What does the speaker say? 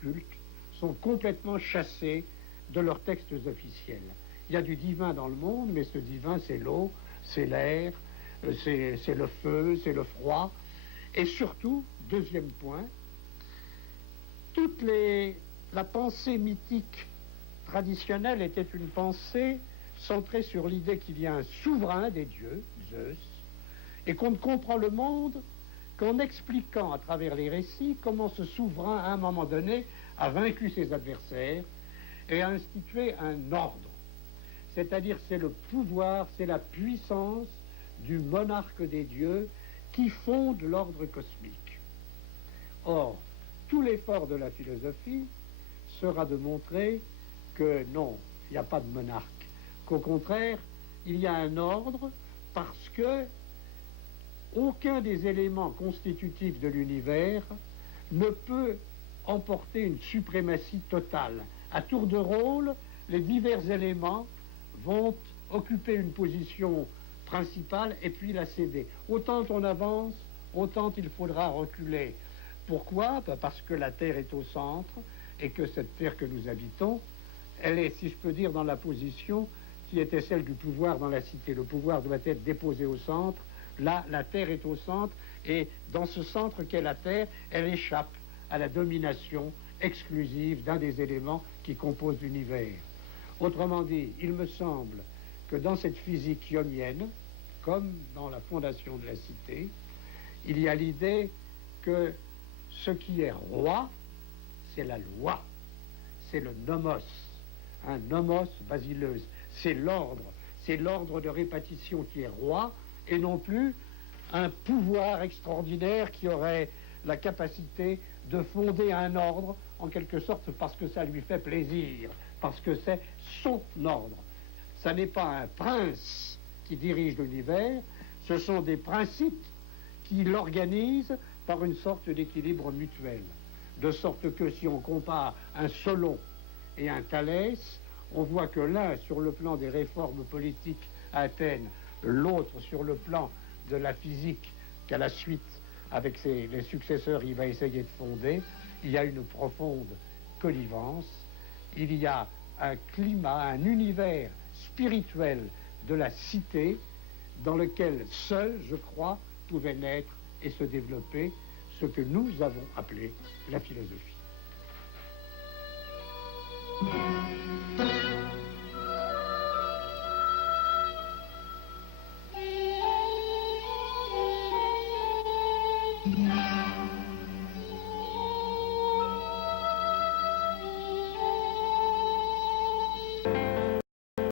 cultes sont complètement chassés de leurs textes officiels. Il y a du divin dans le monde, mais ce divin, c'est l'eau, c'est l'air, c'est le feu, c'est le froid. Et surtout, deuxième point, la pensée mythique traditionnelle était une pensée centrée sur l'idée qu'il y a un souverain des dieux, Zeus, et qu'on ne comprend le monde qu'en expliquant à travers les récits comment ce souverain, à un moment donné, a vaincu ses adversaires et a institué un ordre. C'est-à-dire, c'est le pouvoir, c'est la puissance du monarque des dieux qui fonde l'ordre cosmique. Or, tout l'effort de la philosophie sera de montrer que non, il n'y a pas de monarque, qu'au contraire, il y a un ordre parce que aucun des éléments constitutifs de l'univers ne peut emporter une suprématie totale. À tour de rôle, les divers éléments vont occuper une position principale et puis la céder. Autant on avance, autant il faudra reculer. Pourquoi? Parce que la Terre est au centre et que cette Terre que nous habitons, elle est, si je peux dire, dans la position qui était celle du pouvoir dans la cité. Le pouvoir doit être déposé au centre. Là, la Terre est au centre et dans ce centre qu'est la Terre, elle échappe à la domination exclusive d'un des éléments qui composent l'univers. Autrement dit, il me semble que dans cette physique ionienne, comme dans la fondation de la cité, il y a l'idée que ce qui est roi, c'est la loi, c'est le nomos, un nomos basileus, c'est l'ordre de répartition qui est roi, et non plus un pouvoir extraordinaire qui aurait la capacité de fonder un ordre, en quelque sorte parce que ça lui fait plaisir, parce que c'est son ordre. Ça n'est pas un prince qui dirige l'univers, ce sont des principes qui l'organisent par une sorte d'équilibre mutuel. De sorte que si on compare un Solon et un Thalès, on voit que l'un sur le plan des réformes politiques à Athènes, l'autre sur le plan de la physique qu'à la suite, avec les successeurs, il va essayer de fonder, il y a une profonde connivence, il y a un climat, un univers spirituel de la cité dans lequel seul, je crois, pouvait naître et se développer ce que nous avons appelé la philosophie.